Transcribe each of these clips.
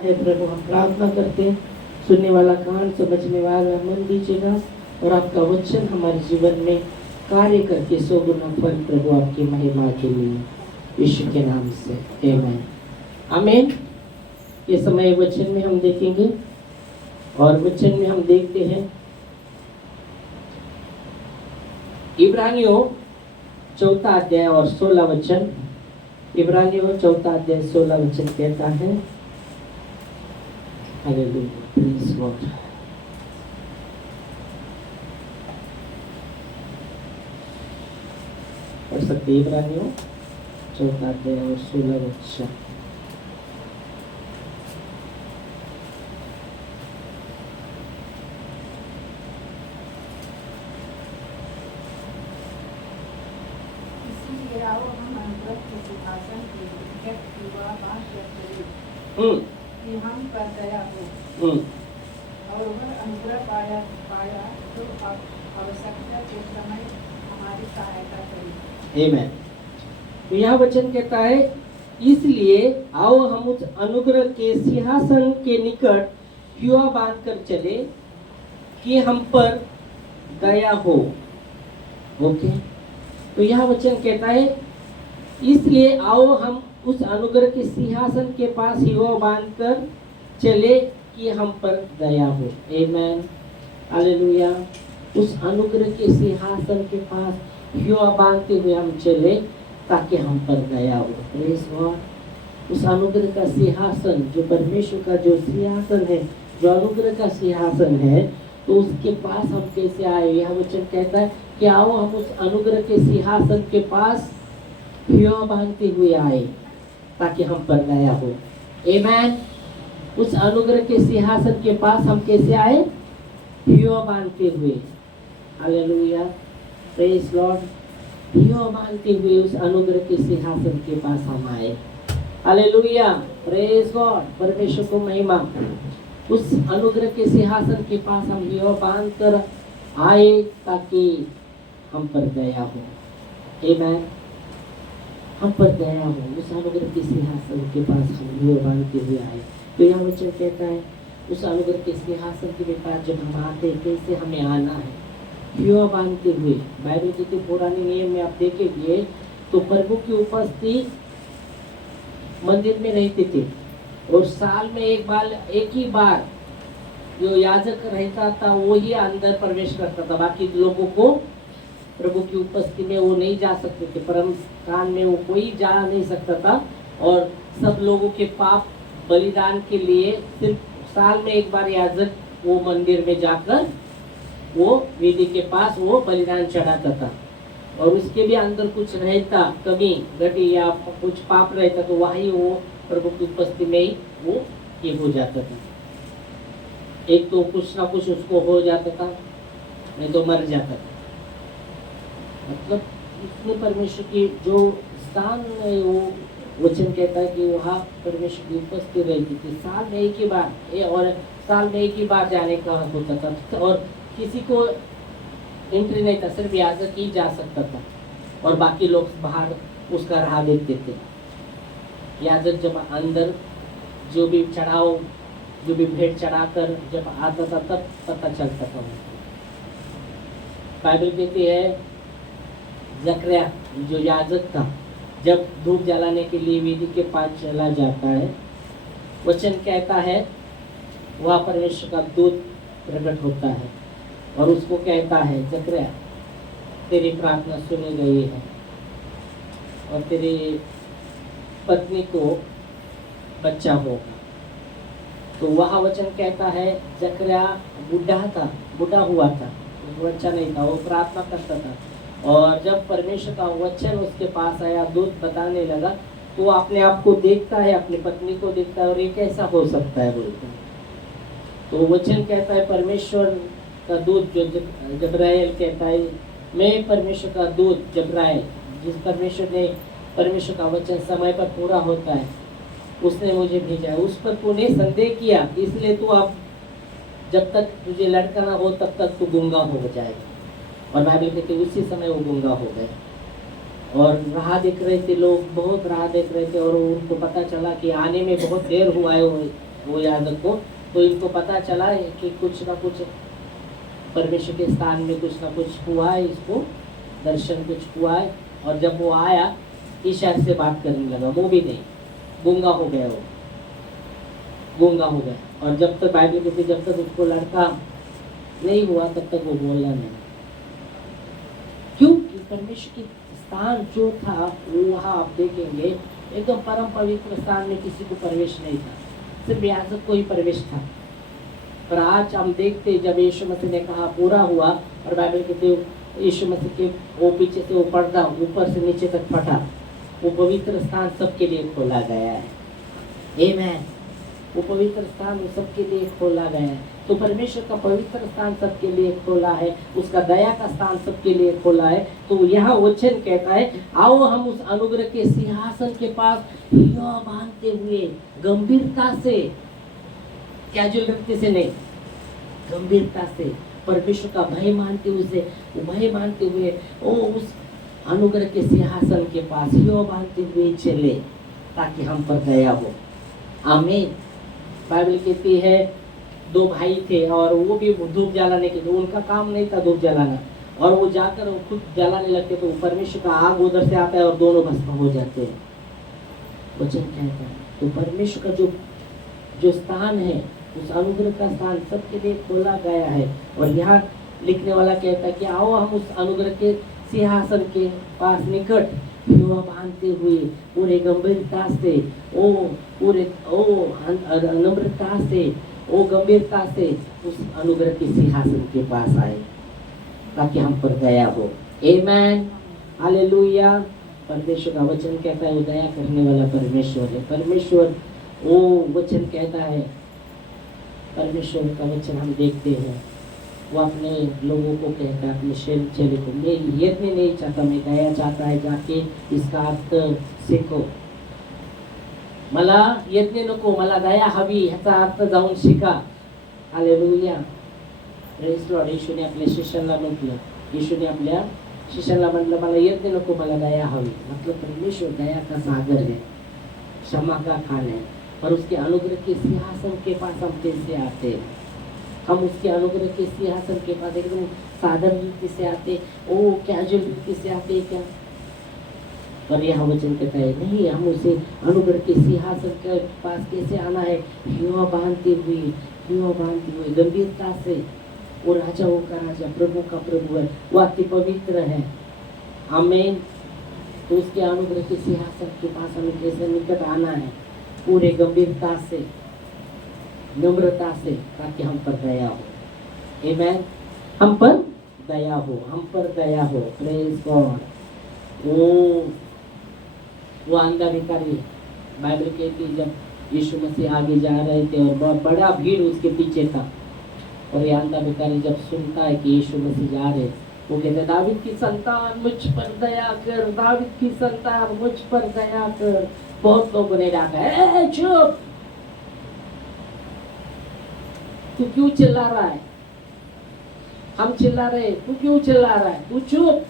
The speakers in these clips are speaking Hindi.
है प्रभु, हम प्रार्थना करते हैं, सुनने वाला कान समझने वाला मन दीजिएगा और आपका वचन हमारे जीवन में कार्य करके सौ गुना फल प्रभु आपकी महिमा के लिए यीशु के नाम से आमीन आमीन। ये समय वचन में हम देखेंगे और वचन में हम देखते हैं इब्रानियों 4 अध्याय और 16 वचन। इब्रानियों 4 अध्याय 16 वचन कहता है, हालेलुया, प्रेज़ गॉड। पढ़ सकते हैं इब्रानियों 4 अध्याय और 16 वचन। कि हम पर दया हो और वह अनुग्रह पाया तो आवश्यकता के समय हमारी सहायता करें। आमीन। तो यह वचन कहता है, इसलिए आओ हम उस अनुग्रह के सिंहासन के निकट युवा बांध कर चले कि हम पर दया हो। ओके, तो यह वचन कहता है, इसलिए आओ हम उस अनुग्रह के सिंहासन के पास युवा बांध कर चले कि हम पर दया हो। आमीन, हालेलुया। उस अनुग्रह के सिंहासन के पास युवा बांधते हुए हम चले ताकि हम पर दया हो। Praise God. उस अनुग्रह का सिंहासन जो परमेश्वर का जो सिंहासन है, जो अनुग्रह का सिंहासन है, तो उसके पास हम कैसे आए। यह वचन कहता है कि आओ हम उस अनुग्रह के सिंहासन के पास युवा बांधते हुए आए ताकि हम पर दया हो। आमीन। उस अनुग्रह के सिंहासन के पास हम कैसे आए, युवा बांधते हुए। Hallelujah, praise Lord. युवा बांधते हुए उस अनुग्रह के सिंहासन के पास हम आए। हालेलुया, प्रेज़ गॉड, परमेश्वर को महिमा। उस अनुग्रह के सिंहासन के पास हम युवा बांध कर आए ताकि हम पर दया हो। आमीन, हम पर दया हो। उस अनुग्रह के सिंहासन के पास हम युवा बांधते हुए आए। तो यह वचन कहता है, उस अनुग्रह के सिंहासन के पास जब हम आते हैं, कैसे हमें आना है, युवा बांधते हुए। बाइबल के पुराने नियम में आप देखेंगे तो प्रभु की उपस्थिति मंदिर में रहते थे और साल में एक ही बार जो याजक रहता था वो ही अंदर प्रवेश करता था। बाकी लोगों को प्रभु की उपस्थिति में वो नहीं जा सकते थे, परम स्थान में वो कोई जा नहीं सकता था। और सब लोगों के पाप बलिदान के लिए सिर्फ साल में एक बार याजक वो मंदिर में जाकर वो वेदी के पास वो बलिदान चढ़ाता था। और उसके भी अंदर कुछ रहता, कमी घटी या कुछ पाप रहता, तो वही वो प्रभु की उपस्थिति में ही वो ये हो जाता था। एक तो कुछ ना कुछ उसको हो जाता था, नहीं तो मर जाता था। मतलब इसमें परमेश्वर की जो स्थान है, वो वचन कहता है कि वहाँ परमेश्वर की उपस्थिति रहती थी। साल में एक ही बार और साल में एक ही बार जाने का होता था और किसी को एंट्री नहीं था, सिर्फ याजक ही जा सकता था और बाकी लोग बाहर उसका राह देखते थे। याजक जब अंदर जो भी चढ़ाओ, जो भी भेंट चढ़ाकर जब आता था तब पता चलता था। बाइबल कहती है, जकरिया जो याजक था जब धूप जलाने के लिए वेदी के पास चला जाता है, वचन कहता है वहाँ परमेश्वर का दूत प्रकट होता है और उसको कहता है, जकरिया तेरी प्रार्थना सुनी गई है और तेरी पत्नी को बच्चा होगा। तो वहाँ वचन कहता है, जकरिया बूढ़ा हुआ था, वो बच्चा नहीं था, वो प्रार्थना करता था। और जब परमेश्वर का वचन उसके पास आया, दूत बताने लगा, तो वो अपने आप को देखता है, अपनी पत्नी को देखता है और ये कैसा हो सकता है बोलता है। तो वचन कहता है, परमेश्वर का दूत जो जब्राइल कहता है, मैं परमेश्वर का दूत जब्राइल, जिस परमेश्वर का वचन समय पर पूरा होता है, उसने मुझे भेजा है। उस पर तूने संदेह किया, इसलिए तू अब जब तक तुझे लड़का ना हो तब तक तू गूंगा हो जाएगा। और बाइबल कहते उसी समय वो गूंगा हो गए और राह देख रहे थे, लोग बहुत राह देख रहे थे और उनको पता चला कि आने में बहुत देर हुआ है वो याजक को। तो इनको पता चला है कि कुछ ना कुछ परमेश्वर के स्थान में कुछ ना कुछ हुआ है, इसको दर्शन कुछ हुआ है। और जब वो आया इशारे से बात करने लगा, मुंह भी नहीं, गूंगा हो गया, वो गूंगा हो गया। और जब तक बाइबल कहती जब तक उसको लड़का नहीं हुआ तब तक वो बोलना नहीं। क्योंकि परमेश्वर की स्थान जो था वो वहाँ आप देखेंगे एकदम परम पवित्र स्थान में किसी को प्रवेश नहीं था, सिर्फ याजक को ही प्रवेश था। पर आज हम देखते जब यीशु मसीह ने कहा पूरा हुआ, और बाइबल कहते यीशु मसीह के वो पीछे से वो पर्दा ऊपर से नीचे तक फटा, वो पवित्र स्थान सबके लिए खोला गया है। आमीन। वो पवित्र स्थान सबके लिए खोला गया है। तो परमेश्वर का पवित्र स्थान सबके लिए खोला है, उसका दया का स्थान सबके लिए खोला है। तो यहाँ वचन कहता है आओ हम उस अनुग्रह के सिंहासन के पास हिया बांधते हुए गंभीरता से, कैजुअल व्यक्ति से नहीं, गंभीरता से परमेश्वर का भय मानते हुए ओ उस अनुग्रह के सिंहासन के पास हिया बांधते हुए चले ताकि हम पर दया हो। आमीन। बाइबल कहती है दो भाई थे और वो भी धूप जलाने के, तो उनका काम नहीं था धूप जलाना, और वो जाकर वो खुद जलाने लगते तो परमेश्वर का आग उधर से आता है और दोनों भस्म हो जाते हैं। वचन कहता है तो परमेश्वर का जो स्थान है उस अनुग्रह का स्थान सबके लिए खोला गया है। और यहाँ लिखने वाला कहता है कि आओ हम उस अनुग्रह के सिंहासन के पास निकट हिया बांधते हुए पूरे गंभीरता से नम्रता से गंभीरता से उस अनुग्रह के सिंहासन के पास आए ताकि हम पर दया हो। आमीन। हालेलुया। परमेश्वर का वचन कहता है वो दया करने वाला परमेश्वर है। परमेश्वर वो वचन कहता है, परमेश्वर का वचन हम देखते हैं वो अपने लोगों को कहता है, अपने चेले को, मैं यज्ञ नहीं चाहता, मैं दया चाहता है, जाके इसका अर्थ सीखो। मला यज्ञ नको, मला दया हवी, ह्याचा अर्थ जाऊन शिका। हालेलुया। Praise Lord. येशूने आपल्या शिष्याला म्हटलं मला यज्ञ नको, मला दया हवी। मतलब परमेश्वर दया का सागर है, क्षमा का खान है। और उसके अनुग्रह के सिंहासन के पास हम कैसे आते हैं? हम उसके अनुग्रह के सिंहासन के पास एकदम साधारण रीति से आते, ओ कैजुअल रीति से आते क्या? और यह वचन कहता है नहीं, हम उसे अनुग्रह के सिंहासन के पास कैसे आना है? हिया बांधते हुए गंभीरता से। वो राजाओं का राजा, प्रभु का प्रभु है, वो अति पवित्र है। आमीन। तो उसके अनुग्रह के सिंहासन के पास हमें कैसे निकट आना है? पूरे गंभीरता से, नम्रता से, ताकि हम पर दया हो। आमीन। हम पर दया हो। Praise God. वो अंधा भिखारी, बाइबल कहती जब यीशु मसीह आगे जा रहे थे और बहुत बड़ा भीड़ उसके पीछे था, और ये अंधा भिखारी जब सुनता है कि यीशु मसीह जा रहे, वो कहते दावीद की संतान मुझ पर दया कर, दावीद की संतान मुझ पर दया कर। बहुत लोगों ने डांटा, चुप, तू क्यों चिल्ला रहा है? हम चिल्ला रहे, तू क्यों चिल्ला रहा है? तू चुप।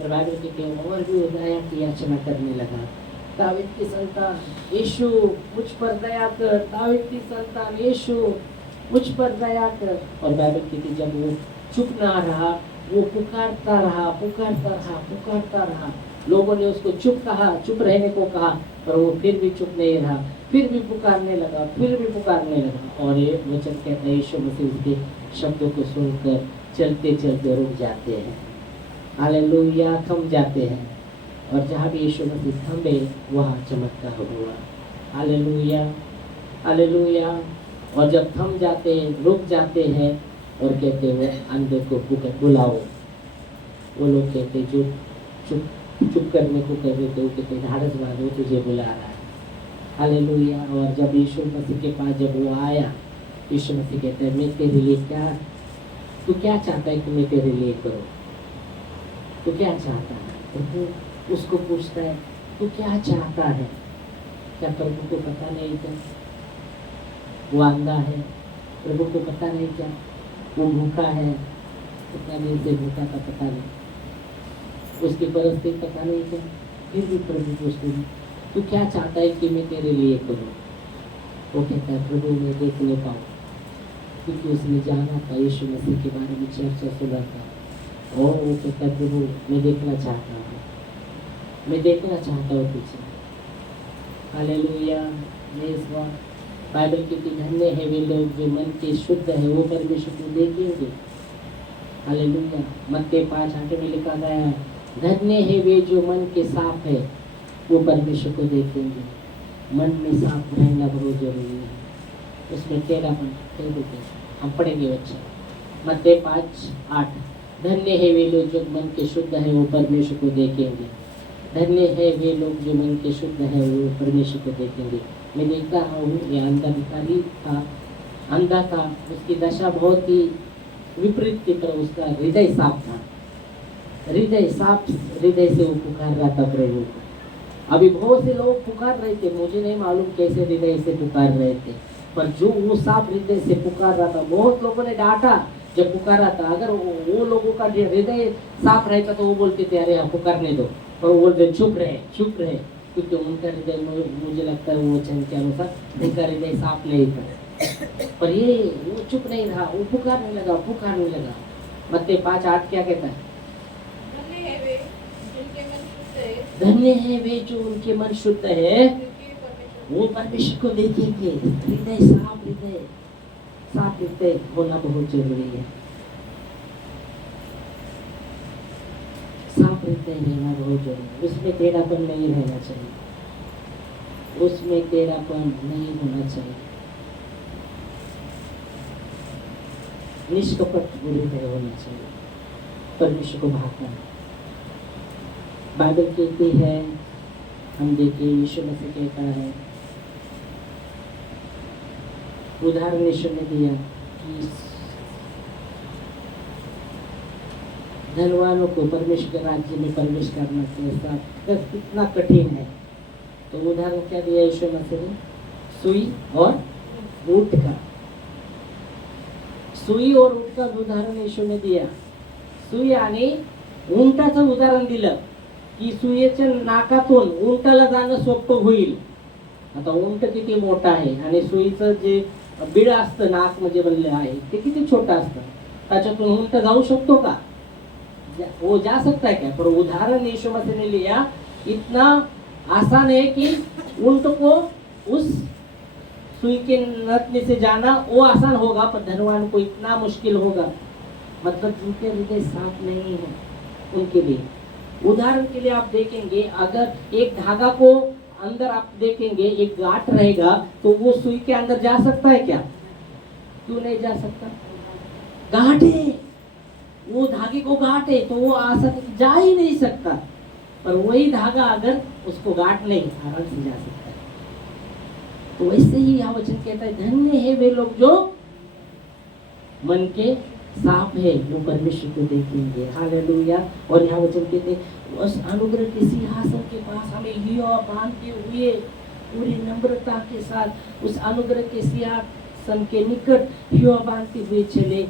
और बाइबल कहती है और भी दया की याचना करने लगा, दावीद की संतान यीशु मुझ पर दया कर, दावीद की संतान यीशु मुझ पर दया कर। और बाइबल कहती जब वो चुप ना रहा, वो पुकारता रहा। लोगों ने उसको चुप रहने को कहा, पर वो फिर भी चुप नहीं रहा, फिर भी पुकारने लगा। और ये वचन कहता है यीशु मसीह उसके शब्दों को सुनकर चलते रुक जाते हैं। हालेलुया। थम जाते हैं, और जहाँ भी यीशु मसीह थमे वहाँ चमत्कार हुआ। हालेलुया। और जब थम जाते हैं, रुक जाते हैं, और कहते हुए अंधे को बुलाओ। वो लोग कहते जो चुप करने को कह रहे थे, वो कहते ढाढ़स बांध, वो तुझे बुला रहा है। हालेलुया। और जब यीशु मसीह के पास जब वो आया, यीशु मसीह कहता है मैं तेरे लिए तू क्या चाहता है कि मैं तेरे लिए करूँ? तू क्या चाहता है? प्रभु उसको पूछता है तू क्या चाहता है? क्या प्रभु को पता नहीं था वो अंधा है? प्रभु को पता नहीं क्या वो भूखा है? कितना दिन से भूखा था पता नहीं, उसकी परिस्थिति पता नहीं क्या? फिर भी प्रभु पूछते हैं तू क्या चाहता है कि मैं तेरे लिए करूँ? वो कहता है प्रभु मैं देख नहीं पाऊँ, क्योंकि उसने जाना था यीशु मसीह के बारे में, चर्चा सुना था। और वो कहता है प्रभु मैं देखना चाहता हूँ, मैं देखना चाहता हूँ तुझे। हालेलुया। बाइबल की धन्य है वे लोग जो मन के शुद्ध है, वो परमेश्वर को देखेंगे। हालेलुया। मत्ती 5:8 में लिखा गया है, धन्य है वे जो मन के साफ है, वो परमेश्वर को देखेंगे। मन में साफ रहना बहुत जरूरी है। उसमें टेढ़ापन कह देते हम पढ़ेंगे बच्चा। मत्ती 5:8, धन्य है वे लोग जो मन के शुद्ध है, वो परमेश्वर को देखेंगे। धन्य है वे लोग जो मन के शुद्ध है, वो परमेश्वर को देखेंगे। मैं देखता हूँ ये अंधा भिखारी था, अंधा था, उसकी दशा बहुत ही विपरीत थी, पर उसका हृदय साफ था। हृदय साफ, हृदय से वो पुकार रहा था प्रभु को। अभी बहुत से लोग पुकार रहे थे, मुझे नहीं मालूम कैसे हृदय से पुकार रहे थे, पर जो वो साफ हृदय से पुकार रहा था, बहुत लोगों ने डांटा जब पुकारा था। अगर वो लोगों का हृदय साफ रहता तो वो बोलते थे अरे हाँ पुकारने दो, पर वो बोलते चुप रहे, क्योंकि उनका हृदय में मुझे लगता है वो वचन के अनुसार उनका हृदय साफ नहीं था। पर ये वो चुप नहीं रहा, वो पुकारने लगा। मत्ती 5:8 क्या कहता है? धन्य है वे जो उनके मन शुद्ध है, वो परमेश्वर को देखेंगे। हृदय साफ हृदय होना बहुत जरूरी है। साफ हृदय रहना बहुत जरूरी है। उसमें टेढ़ापन नहीं रहना चाहिए, उसमें टेढ़ापन नहीं होना चाहिए। निष्कपट हृदय होना चाहिए, परमेश्वर को भागना। बाइबल कहती है, हम देखिए यीशु मसीह कहता है, उदाहरण यीशु ने दिया कि धनवानों को परमेश्वर के राज्य में प्रवेश करना कैसा कितना कठिन है। तो उदाहरण क्या दिया यीशु मसीह ने? सुई और ऊंट का। सुई और ऊंट का उदाहरण यीशु ने दिया। सुई आणि ऊंटाचं उदाहरण दिलं की सुईच्या नाकातून उंटाला जाणं सोपं होईल। आता उंट किती मोठा आहे आणि सुईचं जे बिळ असतं नाक म्हणजे बनलेलं आहे ते किती छोटं असतं, त्याच्यातून उंट जाऊ शकतो का? वो जा सकता है क्या? पर उदाहरण यीशु मसीह ने लिया, इतना आसान है कि उंट को उस सुई के नथने से जाना वो आसान होगा, पर धनवान को इतना मुश्किल होगा। मतलब जिनके हृदय साफ नहीं है उनके लिए। उदाहरण के लिए आप देखेंगे, अगर एक धागा को अंदर आप देखेंगे, एक गांठ रहेगा, तो वो सुई के अंदर जा सकता है क्या? क्यों नहीं जा सकता? गांठ है, वो धागे को गांठ है, तो वो आसान जा ही नहीं सकता। पर वही धागा अगर उसको गांठ नहीं, आराम से जा सकता है। तो वैसे ही यह वचन कहता है, धन्य है वे लोग जो मन के साफ है, वो परमेश्वर को देखेंगे। हालेलुया। और यहाँ वचन कहते उस अनुग्रह के सिंहासन के पास हमें हिया बांधते हुए पूरी नम्रता के साथ उस अनुग्रह के सिंहासन के निकट हिया बांधते हुए चले,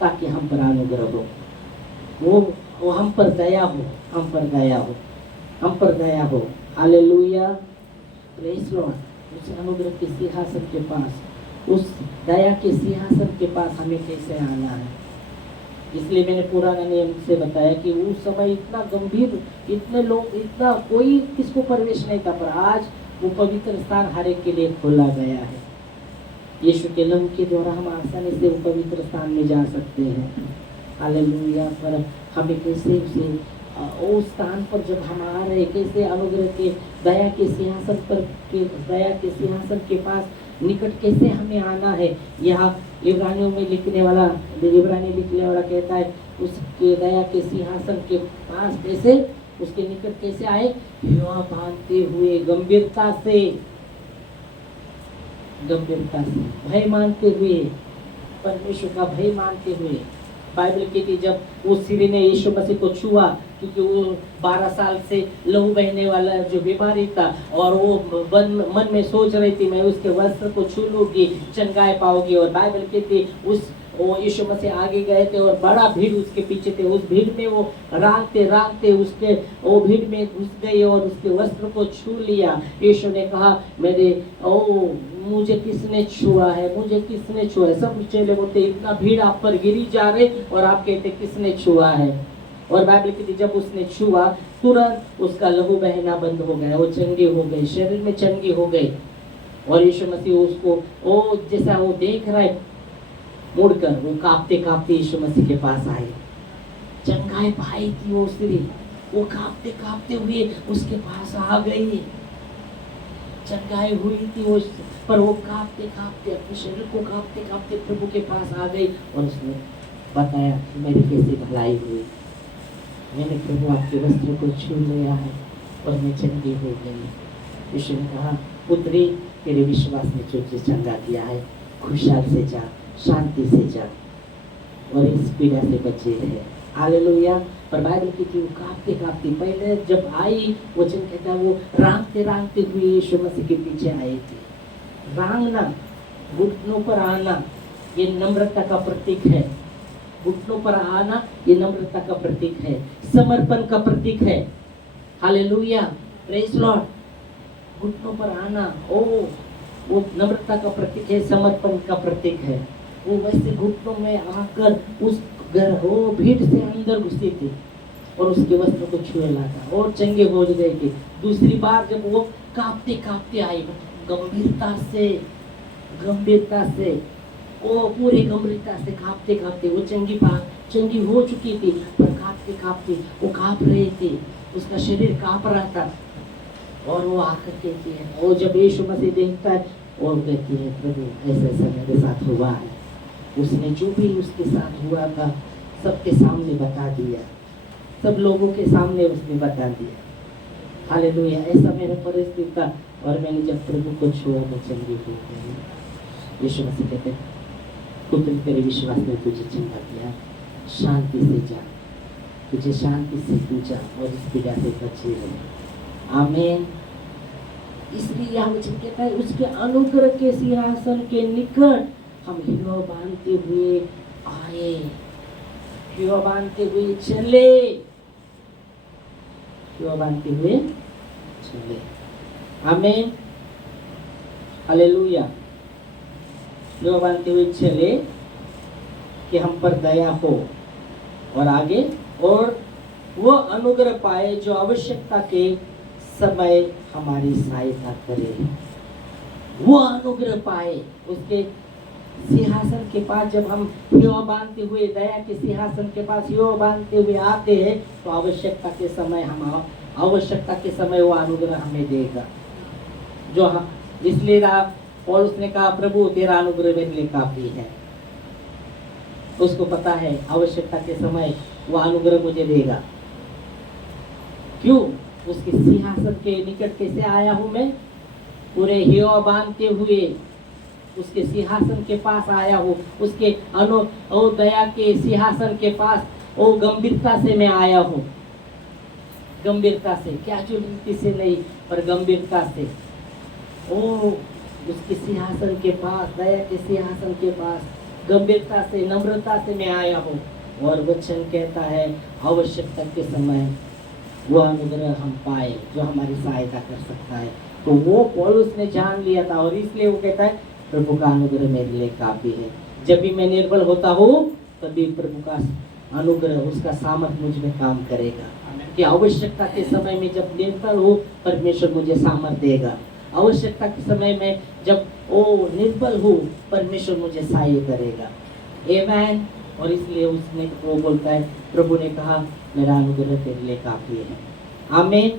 ताकि हम पर अनुग्रह हो, वो हम पर दया हो, हम पर दया हो। हालेलुया। Praise Lord. उस अनुग्रह के सिंहासन के पास, उस दया के सिंहासन के पास हमें कैसे आना है। इसलिए मैंने पुराना नियम से बताया कि उस समय इतना गंभीर, इतने लोग, इतना कोई किसको प्रवेश नहीं था, पर आज वो पवित्र स्थान हर एक के लिए खोला गया है। यीशु के लहू के द्वारा हम आसानी से वो पवित्र स्थान में जा सकते हैं। हालेलुया। पर हमें कैसे उसे उस स्थान पर जब हम आ रहे, कैसे अनुग्रह के दया के सिंहासन पर, दया के सिंहासन के पास निकट कैसे हमें आना है। यहाँ इब्रानियों में लिखने वाला कहता है, उसके दया के सिंहासन के पास कैसे, उसके निकट कैसे आए? हिया बांधते हुए, गंभीरता से, भय मानते हुए, परमेश्वर का भय मानते हुए। बाइबल कहती जब उस स्त्री ने यीशु मसीह को छुआ, क्योंकि वो 12 साल से लहू बहने वाला जो बीमारी था, और वो मन में सोच रही थी मैं उसके वस्त्र को छू लूंगी, चंगाई पाओगी। और बाइबल कहती उस वो यीशु मसीह आगे गए थे और बड़ा भीड़ उसके पीछे थे। उस भीड़ में वो रांगते रांगते उसके वो भीड़ में घुस गए और उसके वस्त्र को छू लिया। यीशु ने कहा मुझे किसने छुआ है, मुझे किसने छुआ है। सब चेले बोलते इतना भीड़ आप पर गिरी जा रहे और आप कहते किसने छुआ है। और बाइबल कहती जब उसने छुआ तुरंत उसका लहू बहना बंद हो गया, वो चंगे हो गए, शरीर में चंगे हो गए। और यीशु मसीह उसको जैसा वो देख रहा है मुड़कर वो कांपते कांपते यीशु मसीह के पास आए। चंगाई पाई थी वो स्त्री, वो कांपते कांपते हुए उसके पास आ गई। चंगाई हुई थी वो, पर वो कांपते कांपते अपने शरीर को कांपते कांपते प्रभु के पास आ गई और उसने बताया मेरी कैसी भलाई हुई। मैंने प्रभु आपके वस्त्र को छू लिया है और मैं चंगी हो गई। यीशु ने कहा पुत्री तेरे विश्वास ने तुझे चंगा किया है, खुशहाल से जा, शांति से जा और इस पीड़ा से बचे रहे। हालेलुया। पर बाइबल की थी वो कांपते कांपते पहले जब आई वचन कहता वो रांगते रांगते हुए यीशु मसीह के पीछे आई थी। रांगना, घुटनों पर आना, ये नम्रता का प्रतीक है। घुटनों पर आना ये नम्रता का प्रतीक है, समर्पण का प्रतीक है। Hallelujah, praise Lord. घुटनों पर आना वो नम्रता का प्रतीक है, समर्पण का प्रतीक है। वो वैसे घुटनों में आकर उस भीड़ से अंदर घुसी थी और उसके वस्त्र को छुए लाता और चंगे हो गए थे। दूसरी बार जब वो कांपते कांपते आई, गंभीरता से वो पूरे गंभीरता से कांपते कांपते वो चंगी हो चुकी थी, पर कांपते कांपते वो कांप रहे थे, उसका शरीर कांप रहा था। और वो आकर कहती है, वो जब यीशु मसीह देखता है और कहती है प्रभु ऐसा ऐसा मेरे साथ हुआ है। उसने जो भी उसके साथ हुआ था सबके सामने बता दिया, सब लोगों के सामने उसने बता दिया। हालेलुया। ऐसा मेरा परिस्थिति था और मैंने जब प्रभु को छुआ मैं चंगी हो गई। यीशु मसीह कहते पुत्र तेरे विश्वास ने तुझे चंगा किया, शांति से जा, तुझे शांति से तू जा और इस पीड़ा से बचे रहे। आमीन। इसलिए यह वचन कहता है उसके अनुग्रह के सिंहासन के निकट हम हियो बांधते हुए आए, हियो बांधते हुए चले, हियो बांधते हुए चले। आमीन, हालेलुया। हियो बांधते हुए चले कि हम पर दया हो और आगे और वो अनुग्रह पाए जो आवश्यकता के समय हमारी सहायता करे। वो अनुग्रह पाए उसके सिंहासन के पास। जब हम हियो बांधते हुए दया के सिंहासन के पास हियो बांधते हुए आते हैं तो आवश्यकता के समय वो अनुग्रह हमें देगा। जो हम इसलिए पौलुस ने कहा प्रभु तेरा अनुग्रह मेरे लिए काफी है। उसको पता है आवश्यकता के समय वो अनुग्रह मुझे देगा। क्यों? उसके सिंहासन के निकट कैसे आया हूं मैं? पूरे हियो बांधते हुए उसके सिंहासन के पास आया हूँ, उसके दया के सिंहासन के पास वो गंभीरता से मैं आया हूँ। गंभीरता से, क्या चुनौती से नहीं, पर गंभीरता से। उसके सिंहासन के पास, दया के सिंहासन के पास गंभीरता से, नम्रता से मैं आया हूँ। और वचन कहता है आवश्यकता के समय वो अनुग्रह हम पाए जो हमारी सहायता कर सकता है। तो वो पौलुस ने जान लिया था और इसलिए वो कहता है प्रभु का अनुग्रह मेरे लिए काफी है। जब भी मैं निर्बल होता हूँ तभी प्रभु का अनुग्रह, उसका सामर्थ्य मुझ में काम करेगा। कि आवश्यकता के समय में जब निर्बल हो परमेश्वर मुझे सामर्थ्य देगा। आवश्यकता के समय में जब वो निर्बल हो परमेश्वर मुझे सहाय करेगा। आमीन। और इसलिए उसने वो बोलता है प्रभु ने कहा मेरा अनुग्रह तेरे लिए काफी है। आमीन।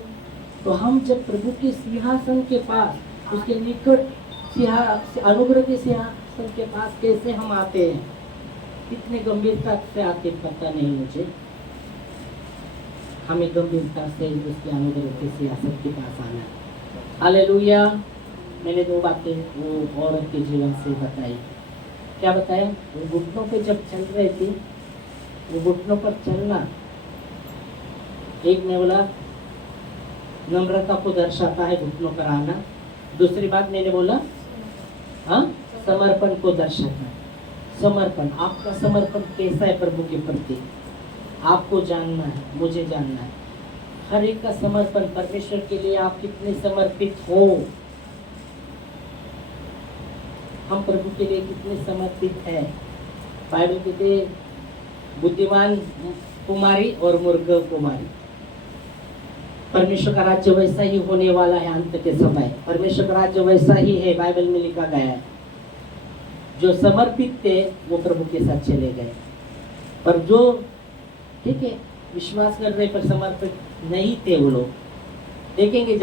तो हम जब प्रभु के सिंहासन के पास, उसके निकट अनुग्रह के सिंहासन के पास कैसे हम आते हैं, कितने गंभीरता से आते पता नहीं मुझे। हमें गंभीरता से उसके अनुग्रह के सिंहासन के पास आना है। हालेलुया। मैंने 2 बातें वो औरत के जीवन से बताई। क्या बताया? वो घुटनों पे जब चल रही थी, वो घुटनों पर चलना, एक ने बोला नम्रता को दर्शाता है घुटनों पर आना। दूसरी बात मैंने बोला समर्पण को दर्शाता है। समर्पण, आपका समर्पण कैसा है प्रभु के प्रति, आपको जानना है, मुझे जानना है। हर एक का समर्पण परमेश्वर के लिए आप कितने समर्पित हो, हम प्रभु के लिए कितने समर्पित हैं। बाइबल कहते हैं बुद्धिमान कुमारी और मूर्ख कुमारी। परमेश्वर का राज्य वैसा ही होने वाला है अंत के समय। परमेश्वर का राज्य वैसा ही है, बाइबल में लिखा गया है। जो समर्पित थे वो प्रभु के साथ चले गए, पर जो ठीक है विश्वास करने पर समर्पित नहीं थे वो लोग देखेंगे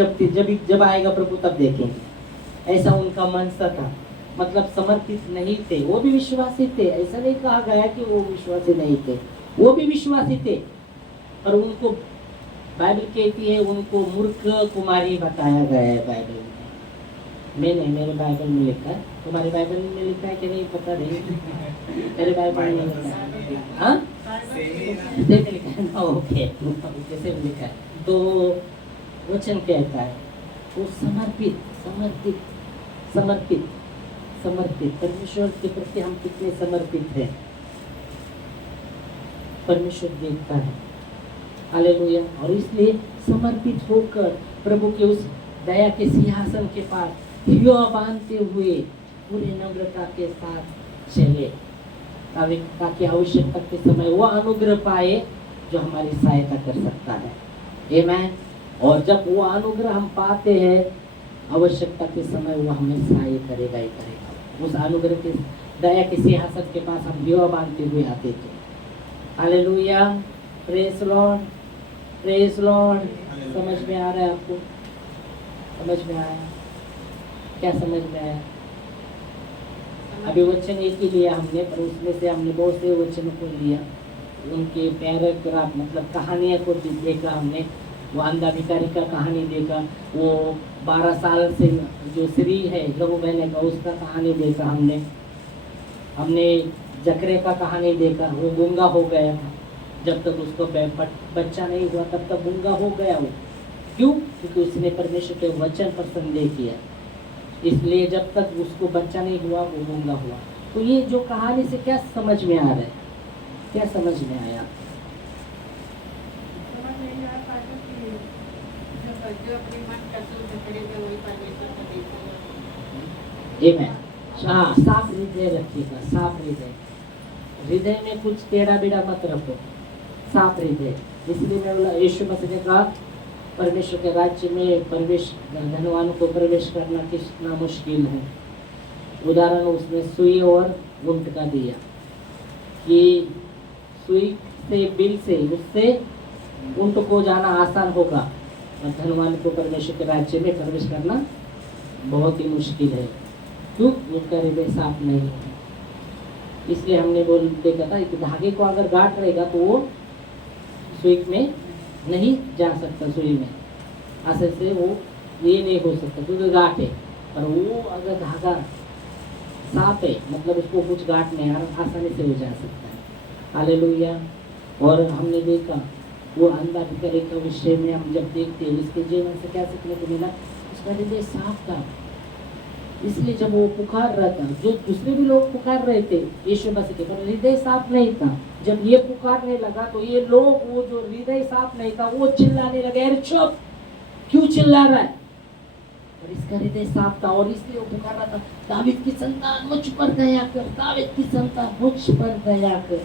जब आएगा प्रभु तब देखेंगे। ऐसा उनका मनसा था, मतलब समर्पित नहीं थे। वो भी विश्वासी थे, ऐसा नहीं कहा गया कि वो विश्वासी नहीं थे, वो भी विश्वासी थे, पर उनको बाइबल कहती है उनको मूर्ख कुमारी बताया गया है बाइबल में। मैंने मेरे बाइबल में लिखा है, तुम्हारे बाइबल में लिखा है कि नहीं पता नहीं, मेरे बाइबल में लिखा है। हाँ लिखा है ना, ओके कैसे लिखा है। तो वचन कहता है वो समर्पित समर्पित समर्पित समर्पित। परमेश्वर के प्रति हम कितने समर्पित हैं परमेश्वर देखता है। हालेलुया। और इसलिए समर्पित होकर प्रभु के उस दया के सिंहासन के पास हिया बांधते हुए पूरे नम्रता के साथ चले, ताकि आवश्यकता के समय वो अनुग्रह पाए जो हमारी सहायता कर सकता है। आमीन। और जब वो अनुग्रह हम पाते हैं आवश्यकता के समय वो हमें सहाय करेगा ही करेगा। उस अनुग्रह के दया के सिंहासन के पास हम हिया बांधते हुए आते थे। Hallelujah. Praise Lord, praise Lord. समझ में आ रहा है आपको? समझ में आया? क्या समझ में आया? अभी वचन एक ही लिया हमने, पर उसमें से हमने बहुत से वचनों को लिया, उनके पैराग्राफ मतलब कहानियाँ को देखा हमने। वो अंधा भिखारी का कहानी देखा, वो 12 साल से जो स्त्री है लहू बहने का उसका कहानी देखा हमने जकरे का कहानी देखा। वो गूंगा हो गया था, जब तक उसको बच्चा नहीं हुआ तब तक गूंगा हो गया वो। क्यों? क्योंकि उसने परमेश्वर के वचन पर संदेह किया, इसलिए जब तक उसको बच्चा नहीं हुआ वो गूंगा हुआ। तो ये जो कहानी से क्या समझ में आ रहा है, क्या समझ में आया? समझ नहीं आ पाता कि जो अपने मन का शुद्ध करेगा वही परमेश्वर को देखेगा। आमीन। हाँ, साफ हृदय रखिएगा, साफ हृदय। हृदय में कुछ टेढ़ा बेड़ा मत रखो, साफ हृदय। इसलिए मैं बोला यीशु मसीह ने कहा परमेश्वर के राज्य में प्रवेश धनवानों को प्रवेश करना कितना मुश्किल है। उदाहरण उसने सुई और ऊंट का दिया कि सुई से बिल से उससे ऊंट को जाना आसान होगा, और धनवान को परमेश्वर के राज्य में प्रवेश करना बहुत ही मुश्किल है। क्यों? उनका हृदय साफ नहीं है। इसलिए हमने देखा था कि धागे को अगर गांठ रहेगा तो वो सुई में नहीं जा सकता, सुई में ऐसे से वो ये नहीं हो सकता क्योंकि गांठ है। पर वो अगर धागा साफ है मतलब उसको कुछ गांठ नहीं, आसानी से हो जा सकता है। हालेलुया। और हमने देखा वो अंधा भिखारी का विषय में हम जब देखते हैं उसके जीवन से क्या सीखने को मिला, उसका हृदय साफ था। इसलिए जब वो पुकार रहा था, जो दूसरे भी लोग पुकार रहे थे यीशु मसीह के, पर हृदय साफ नहीं था। जब ये पुकारने लगा तो ये लोग, वो जो हृदय साफ नहीं था वो चिल्लाने लगे, अरे चुप, क्यों चिल्ला रहा है? और इसका हृदय साफ था और इसलिए वो पुकार रहा था, दावीद की संतान मुझ पर दया कर, दावीद की संतान मुझ पर दया कर।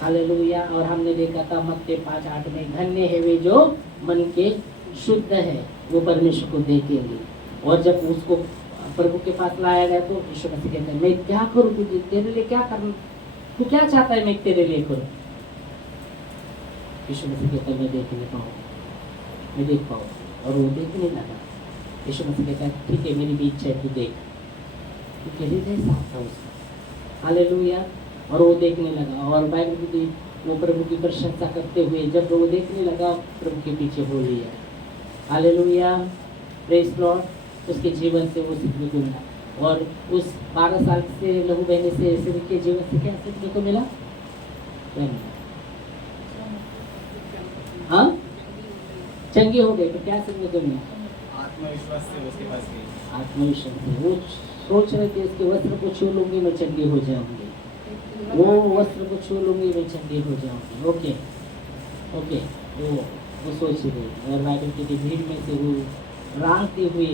हालेलुया। और हमने देखा था मत्ती 5:8 में, धन्य है वे जो मन के शुद्ध है, वो परमेश्वर को देखेंगे। और जब उसको प्रभु के पास लाया गया तो यीशु मसीह कहते हैं, मैं क्या करूं तुझे, तेरे लिए क्या करना, तू क्या चाहता है मैं तेरे लिए करूं? यीशु मसीह कहता है मैं देख नहीं पाऊँ, मैं देख पाऊँ। और वो देखने लगा। यीशु मसीह कहता है ठीक है मेरी भी इच्छा है तू देख, क्योंकि हृदय साफ था उसका। हालेलुया। और वो देखने लगा। और बाइबल की वो प्रभु की प्रशंसा करते हुए जब वो देखने लगा प्रभु के पीछे हो लिया। हालेलुया। Praise Lord. उसके जीवन से वो सीखने को मिला। और उस 12 साल से लहू बहने से ऐसे के जीवन से क्या सीखने को मिला? हाँ, चंगे हो गए तो क्या सीखने को मिला? आत्मविश्वास से उसके पास गई। आत्मविश्वास से वो सोच रहे थे इसके वस्त्र को छू लूंगी मैं चंगी हो जाऊंगी, वो वस्त्र को छू लूंगी मैं चंगी हो जाऊंगी। ओके ओके, वो सोच रही थी। और बाइबल की भीड़ में से वो रांगते हुए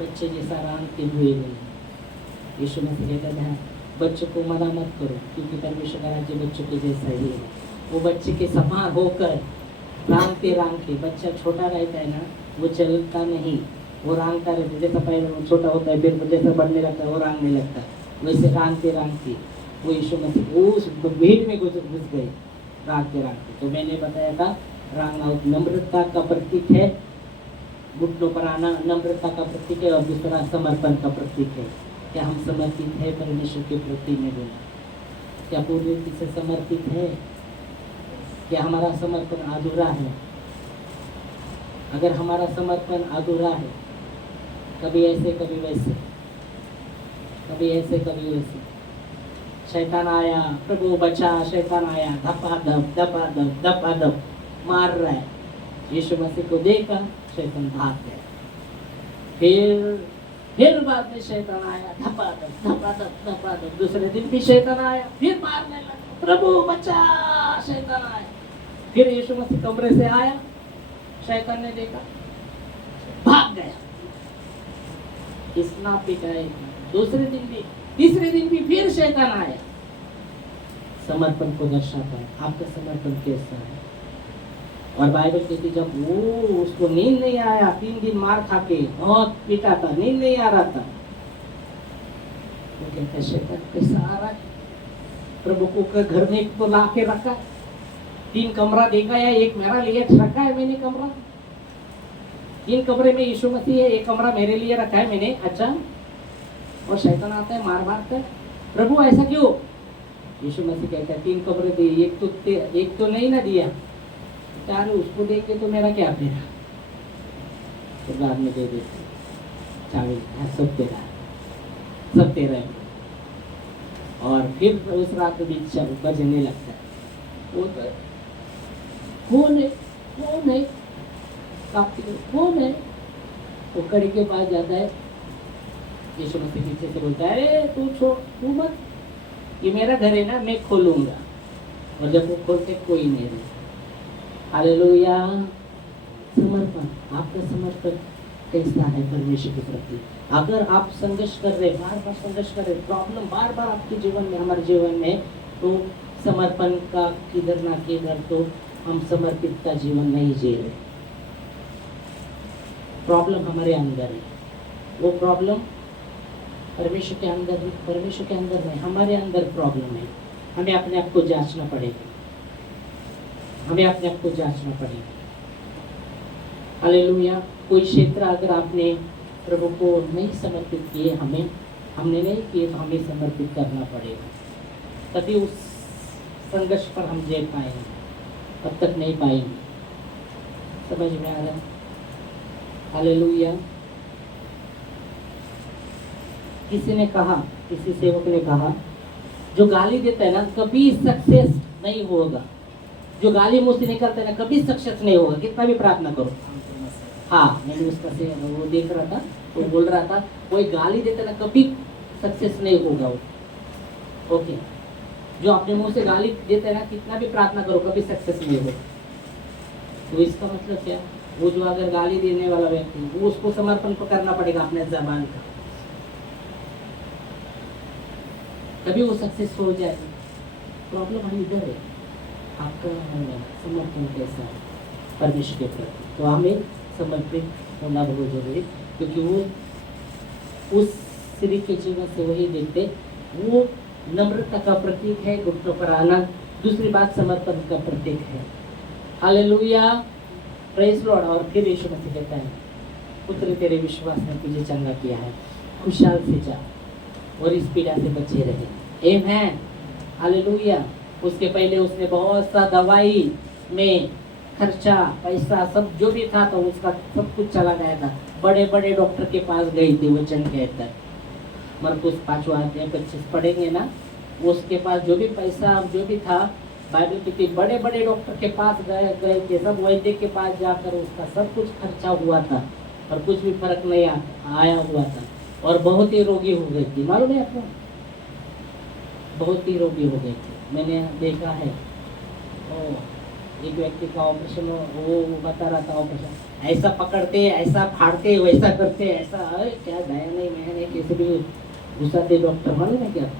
बच्चे जैसा रांगते हुए गए। यीशु मसीह कहता है बच्चों को मना मत करो, क्योंकि परमेश्वर का राज्य बच्चों के जैसा ही है। वो बच्चे के समान होकर रांगते रांगते, बच्चा छोटा रहता है ना, वो चलता नहीं, वो रांगता रहता है। जैसा पहले छोटा होता है, फिर जैसा बढ़ने लगता है वो रांगने लगता है, वैसे रांगते रांगते वो यीशु मसीह उस भीड़ में घुस गए रांगते रांगते। तो मैंने बताया था रांगना नम्रता का प्रतीक है, घुटनों पर आना नम्रता का प्रतीक है, और दूसरा समर्पण का प्रतीक है। क्या हम समर्पित है परमेश्वर के प्रति में बोला? क्या पूरी रीति से समर्पित है? क्या हमारा समर्पण अधूरा है? अगर हमारा समर्पण अधूरा है, कभी ऐसे कभी वैसे, कभी ऐसे कभी वैसे, शैतान आया, प्रभु बचा, शैतान आया, धपाधप मार रहा है। यीशु मसीह को देखा, शैतान भाग गया। फिर बाद में शैतान आया, धपाधप। दूसरे दिन भी शैतान आया, फिर मारने लगा, प्रभु बचा, शैतान आया। फिर यीशु मसीह कमरे से आया, शैतान ने देखा, भाग गया। इतना पिटाई। दूसरे दिन भी, तीसरे दिन भी फिर शैतान आया। समर्पण को दर्शाता है। आपका समर्पण कैसा है? और बाइबल कहती जब वो उसको नींद नहीं आया, 3 दिन मार खा के बहुत पीटा था, नींद नहीं आ रहा था, वो कहता शैतान कैसा आ रहा है? प्रभु को घर में तो ला के रखा, 3 कमरा देखा है, एक मेरा लिए रखा है मैंने कमरा, 3 कमरे में यीशु मसीह है, एक कमरा मेरे लिए रखा है मैंने। अच्छा, और शैतान आता है मार कर, प्रभु ऐसा क्यों? यीशु मसीह कहता है 3 कमरे दिए, एक तो नहीं ना दिया, चार उसको देंगे तो मेरा क्या तेरा? तो बाद में दे देते चावल, सब तेरा, सब तेरा है। और फिर उस रात में बजने लगता है, वो तो कौन है, कौन है, कौन है? वो कड़ी के पास जाता है, यीशु मसीह पीछे से बोलता है तू छोड़, तू मत, ये मेरा घर है ना, मैं खोलूंगा। और जब वो खोलते कोई नहीं रहे। हालेलुया। समर्पण, आपका समर्पण कैसा है परमेश्वर के प्रति? अगर आप संघर्ष कर रहे, बार बार संघर्ष कर रहे, प्रॉब्लम बार बार आपके जीवन में, हमारे जीवन में, तो समर्पण का किधर ना किधर तो हम समर्पित का जीवन नहीं जी रहे। प्रॉब्लम हमारे अंदर है, वो प्रॉब्लम परमेश्वर के अंदर नहीं, हमारे अंदर प्रॉब्लम है। हमें अपने आप को जांचना पड़ेगा, हमें अपने आप को जांचना पड़ेगा। हालेलुया। कोई क्षेत्र अगर आपने प्रभु को नहीं समर्पित किए, हमने नहीं किए, तो हमें समर्पित करना पड़ेगा। तभी उस संघर्ष पर हम जीत पाएंगे, तब तक नहीं पाएंगे। समझ में आ रहा? हालेलुया। किसी ने कहा, किसी सेवक ने कहा, जो गाली देता है ना कभी सक्सेस नहीं होगा। जो गाली मुंह से निकलता है ना कभी सक्सेस नहीं होगा, कितना भी प्रार्थना करो। हाँ, मैंने उसका से वो देख रहा था, वो बोल रहा था कोई गाली देता है ना कभी सक्सेस नहीं होगा वो। ओके, जो अपने मुंह से गाली देता है ना कितना भी प्रार्थना करो कभी सक्सेस नहीं होगा। तो इसका मतलब क्या? वो जो अगर गाली देने वाला व्यक्ति, वो उसको समर्पण करना पड़ेगा अपने जबान का, तभी वो सक्सेस हो जाएगा। प्रॉब्लम हम इधर है, आपका समर्पण कैसा है परमेश्वर के प्रति? तो हमें समर्पित होना बहुत जरूरी, क्योंकि वो उस स्त्री के जीवन से वही देखते, वो नम्रता का प्रतीक है, घुटनों पर आना। दूसरी बात समर्पण का प्रतीक है। Hallelujah, praise Lord. और फिर यीशु मसीह कहता है पुत्र तेरे विश्वास ने तुझे चंगा किया है, खुशहाल से जा और इस पीड़ा से बचे रहे। आमीन, हालेलुया। उसके पहले उसने बहुत सा दवाई में खर्चा, पैसा, सब जो भी था तो उसका सब कुछ चला गया था। बड़े बड़े डॉक्टर के पास गई थी वचन कहकर, मरकुस 5वां अध्याय 25 पढ़ेंगे ना, उसके पास जो भी पैसा जो भी था, बाइबल कहती बड़े बड़े डॉक्टर के पास गए थे, सब वैद्य के पास जाकर उसका सब कुछ खर्चा हुआ था और कुछ भी फर्क नहीं आया हुआ था। और बहुत ही रोगी हो गई थी, मालूम है आपको, बहुत ही रोगी हो गई थी। मैंने देखा है। एक व्यक्ति का ऑपरेशन, वो बता रहा था ऑपरेशन ऐसा पकड़ते, ऐसा फाड़ते, वैसा करते, ऐसा क्या दया नहीं, मैंने किसी भी घुसाते डॉक्टर, मालूम है क्या,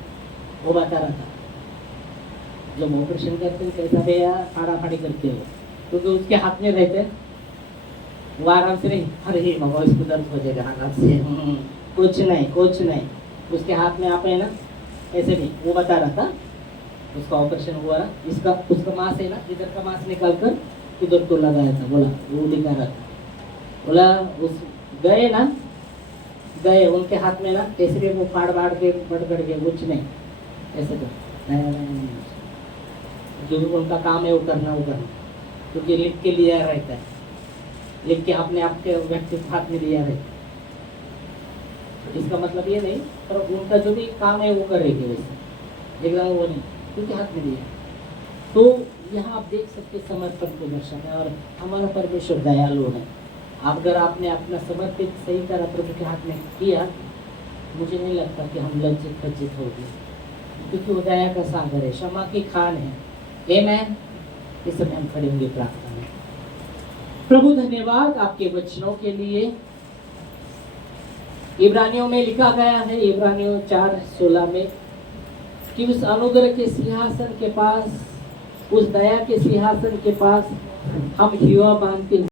वो बता रहा था। जब ऑपरेशन करते हैं कैसा भैया फाड़ा फाड़ी करते हो, क्योंकि उसके हाथ में रहते हैं, वो आराम से नहीं, अरे बाबा इसको दर्द हो जाएगा आराम से, कुछ नहीं कुछ नहीं, उसके हाथ में आप है ना, ऐसे नहीं। वो बता रहा था उसका ऑपरेशन हुआ ना, इसका उसका मांस है ना, इधर का मांस निकाल कर इधर तो लगाया था, बोला वो दिखा रहा था, बोला उस गए ना, गए उनके हाथ में ना, कैसे भी वो फाड़ फाड़ के पड़ के कुछ नहीं, ऐसे कर नहीं, जो भी उनका काम है वो करना, क्योंकि लिख के लिया रहता है, लिख के अपने आपके व्यक्ति हाथ में लिया रहता है। इसका मतलब ये नहीं, पर उनका जो भी काम है वो करेंगे वैसे, एकदम वो नहीं, क्योंकि हाथ में लिया। तो यहाँ आप देख सकते समर्पण को दर्शाता है, और हमारा परमेश्वर दयालु है। अगर आपने अपना समर्पित सही तरह प्रभु के हाथ में किया, मुझे नहीं लगता कि हम लज्जित खज्जित होंगे, क्योंकि वो दया का सागर है, क्षमा की खान है। आमेन। इस समय हम खड़े होंगे प्रार्थना में। प्रभु धन्यवाद आपके वचनों के लिए। इब्रानियों में लिखा गया है, इब्रानियों 4:16 में, कि उस अनुग्रह के सिंहासन के पास, उस दया के सिंहासन के पास हम हिवा बांधते